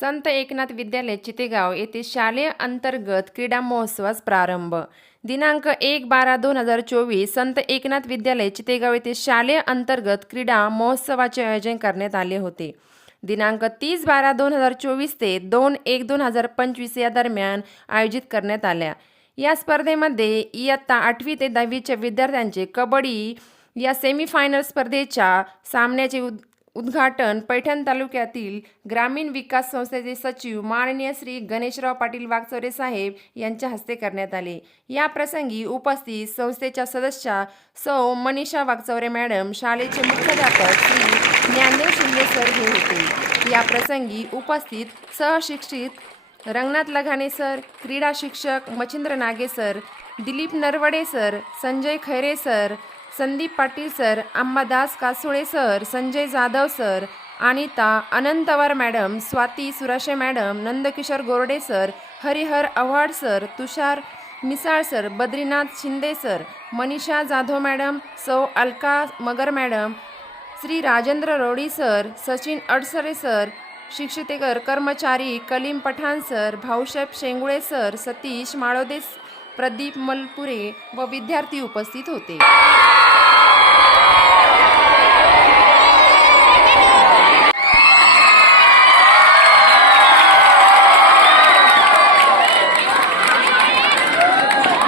संत एकनाथ विद्यालय चितेगाव येथे शालेय अंतर्गत क्रीडा महोत्सवास प्रारंभ. दिनांक एक बारा दोन हजार चोवीस संत एकनाथ विद्यालय चितेगाव येथे शालेय अंतर्गत क्रीडा महोत्सवाचे आयोजन करण्यात आले होते. दिनांक तीस बारा दोन हजार चोवीस ते दोन एक दोन हजार पंचवीस या दरम्यान आयोजित करण्यात आल्या. या स्पर्धेमध्ये इयत्ता आठवी ते दहावीच्या विद्यार्थ्यांचे कबड्डी या सेमीफायनल स्पर्धेच्या सामन्याचे उद उद्घाटन पैठण तालुक्यातील ग्रामीण विकास संस्थेचे सचिव माननीय श्री गणेशराव पाटील वागचौरे साहेब यांच्या हस्ते करण्यात आले. या प्रसंगी उपस्थित संस्थेच्या सदस्या सौ मनीषा वागचौरे मॅडम शाळेचे मुख्याध्यापक श्री ज्ञानदेव शिंदे सर हे होते. या प्रसंगी उपस्थित सहशिक्षित रंगनाथ लघाणे सर क्रीडा शिक्षक Machhindra Nage sir Dilip Narwade sir Sanjay Khaire sir Sandeep Patil sir Ambadas Kasule sir Sanjay Jadhav sir Anita Anantwar madam Swati Surashe madam Nandkishor Gorde sir Harihar Awhad sir Tushar Misal sir Badrinath Shinde sir Manisha Jadhav madam सौ Alka Magar madam Shri Rajendra Rodi sir Sachin Adsare sir शिक्षितेकर कर्मचारी Kalim Pathan sir Bhausaheb Shengule sir Satish Malode Pradeep Malpure व विद्यार्थी उपस्थित होते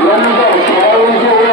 Thank you.